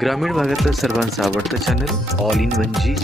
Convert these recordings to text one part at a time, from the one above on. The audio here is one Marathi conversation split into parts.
ग्रामीण भागातलं सर्वांचं आवडतं channel all in one G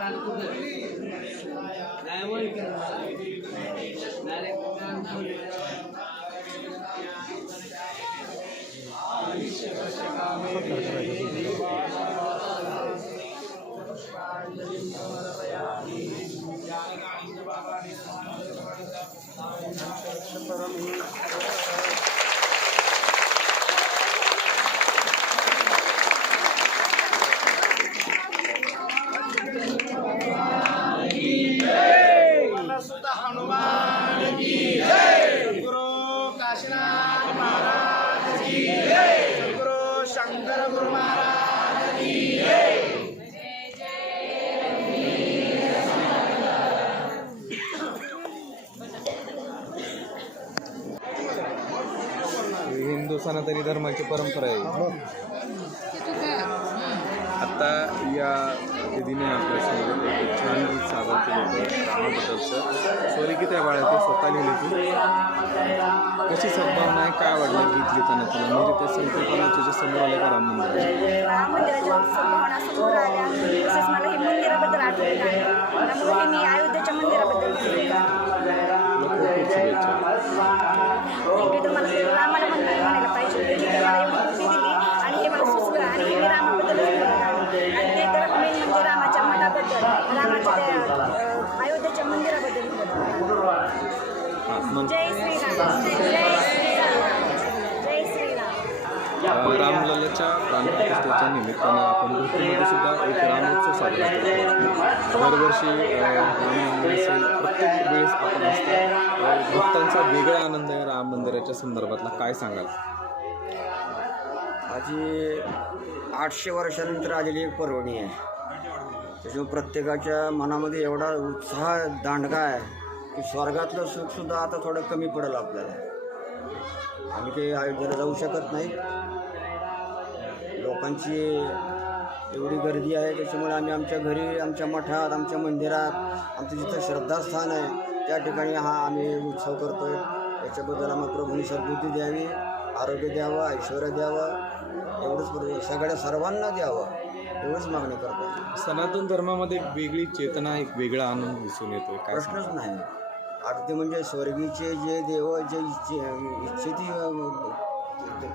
channel सुत हनुमान की जय गुरु काशीनाथ महाराज की जय गुरु शंकर गुरु महाराज की जय हिंदू सनातनी धर्माची परंपरा आहे. हो. आता या दिदीने आपल्यासमोर एक छान गीत सादर केलं होतं स्वरी गीत आहे बाळा ते स्वतः लिहिली. तू कशी सद्भावना आहे? काय वाटलं गीत लिहिताना तुला म्हणजे त्या संकल्पना तुझ्या समोर आल्या का राम मंदिर राम मंदिराच्या समोर आल्या तसेच मला हे मंदिराबद्दल आठवण आहे त्यामुळे हे मी अयोध्येच्या मंदिराबद्दल लिहिलं. तुला खूप खूप शुभेच्छा थँक्यू तर मला रामाला म्हणायला म्हणायला पाहिजे होतं की मला एवढी बुद्धी दिली आणि हे मला सुचलं आणि हे मी रामाबद्दल आणि ते तर मेन म्हणजे रामाच्या मठाबद्दल रामाच्या त्या अं, अयोध्येच्या मंदिराबद्दल लिहिलं. हां मग जय श्रीराम जय श्रीराम जय श्रीराम अ, रामललाच्या प्राणप्रतिष्ठेच्या निमित्तानं आपण भरतीमध्ये सुद्धा एक रामोत्सव साजरा करतो दरवर्षी प्रत्येक वेळेस आपण असतो. भक्तांचा वेगळा आनंद आहे राम मंदिराच्या संदर्भातला काय सांगाल? आजी आठशे वर्षानंतर आलेली एक पर्वणी आहे. त्याच्यामुळे प्रत्येकाच्या मनामध्ये एवढा उत्साह दांडगा आहे. की स्वर्गातलं सुखसुद्धा आता थोडं कमी पडेल आपल्याला. आम्ही काही अयोध्येला जाऊ शकत नाही. लोकांची एवढी गर्दी आहे त्याच्यामुळे आम्ही आमच्या घरी आमच्या मठात आमच्या मंदिरात आमचं जिथं श्रद्धास्थान आहे त्या ठिकाणी हा आम्ही उत्सव करतोय. याच्याबद्दल आम्हाला प्रभूंनी सद्बुद्धी द्यावी आरोग्य द्यावं ऐश्वर द्यावं एवढंच प्रभू सगळ्या सर्वांना द्यावं एवढंच मागणी करतो सनातन धर्मामध्ये एक वेगळी चेतना एक वेगळा आनंद दिसून सांगाल? प्रश्नच नाही. अगदी म्हणजे स्वर्गीचे जे देव जे इच्छे इच्छिती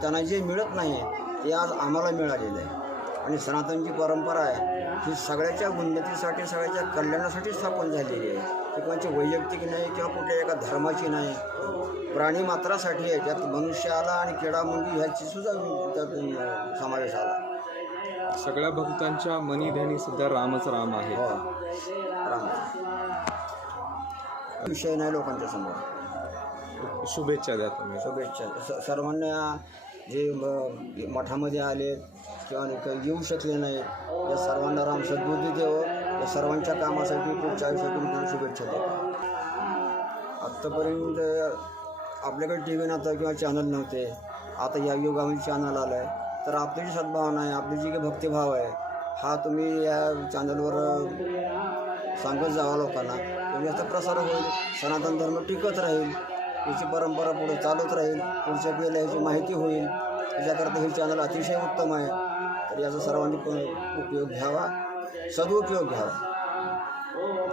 त्यांना जे मिळत नाही ते आज आम्हाला मिळालेलं आहे. आणि सनातनची परंपरा आहे ही सगळ्याच्या उन्नतीसाठी सगळ्याच्या कल्याणासाठी स्थापन झालेली आहे. ती कोणाची वैयक्तिक नाही किंवा कुठल्या एका धर्माची नाही. प्राणी मात्रासाठी आहे. त्यात मनुष्य आला आणि किडामुंडी ह्याची सुद्धा त्यातून अं, समावेश आला. सगळ्या भक्तांच्या मनी ध्यानी सध्या रामच राम आहे. हो. विषय नाही लोकांच्या समोर. शुभेच्छा द्या तुम्ही. शुभेच्छा. स सर्वांना जे म- मठामध्ये आले किंवा नाही काही येऊ शकले नाहीत या सर्वांना राम सद्बुद्धी देव. या सर्वांच्या कामासाठी पुढच्या आयुष्यातून त्यांना शुभेच्छा देतो आत्तापर्यंत आपल्याकडे टी व्ही नव्हता किंवा चॅनल नव्हते. आता या युगामध्ये चॅनल आलं आहे तर आपली जी सद्भावना आहे आपली जी काही भक्तिभाव आहे हा तुम्ही या चॅनलवर सांगत जावा लोकांना. याचा प्रसार होईल सनातन धर्म टिकत राहील याची परंपरा पुढे चालत राहील पुढच्या पिढीला याची माहिती होईल. त्याच्याकरता हे चॅनल अतिशय उत्तम आहे. तर याचा सर्वांनी उपयोग घ्यावा सदुपयोग घ्यावा.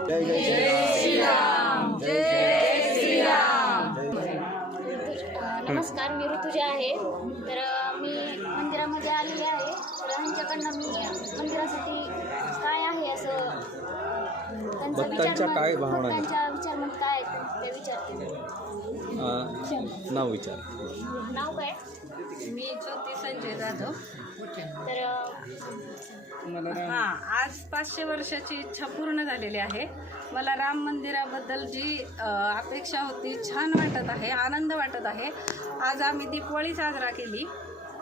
जय जय श्रीराम जय जय श्रीराम जय जय नमस्कार मी ऋतुजा आहे. तर मी मंदिरामध्ये आलेले आहे. तर ह्यांच्याकडनं मी मंदिरासाठी काय आहे असं भक्तांच्या विचार काय भावना आहेत? काय आहेत? ते विचारते अं, नाव विचार. नाव काय? मी ज्योती संजय जाधव. तर अ, हां आज पाचशे वर्षाची इच्छा पूर्ण झालेली आहे. मला राम मंदिराबद्दल जी अ, अपेक्षा होती छान वाटत आहे आनंद वाटत आहे. आज आम्ही दीपावली साजरा केली.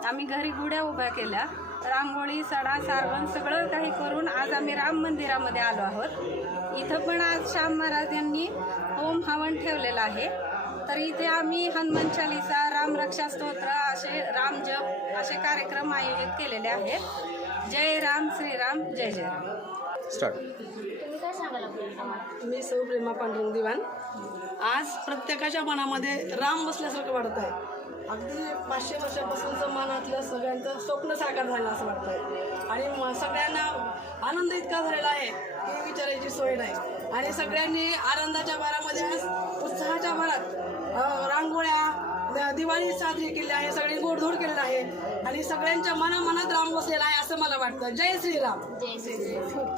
आम्ही घरी गुड्या उभ्या केल्या. रांगोळी सडा सारवण सगळं काही करून आज आम्ही राम मंदिरामध्ये आलो आहोत. इथं पण आज श्याम महाराज यांनी ओम हवन ठेवलेलं आहे. तर इथे आम्ही हनुमान चालिसा राम रक्षा स्तोत्र असे राम जप असे कार्यक्रम आयोजित केलेले आहेत. जय राम श्रीराम जय जय राम. स्टार्ट मी सौ प्रेमा पांडुरंग दिवाण आज प्रत्येकाच्या मनामध्ये राम बसल्यासारखं वाटत आहे. अगदी पाचशे वर्षापासूनचं मनातलं सगळ्यांचं स्वप्न साकार झालं असं वाटतं आणि म- सगळ्यांना आनंद इतका झालेला आहे की विचारायची सोय नाही. आणि सगळ्यांनी आनंदाच्या भरामध्ये आज उत्साहाच्या भरात रांगोळ्या द- दिवाळी साजरी केली आहे सगळी गोडधोड केलेलं आहे. आणि सगळ्यांच्या मनामनात राम बसलेला आहे असं मला वाटतं. जय श्रीराम. जय श्रीराम.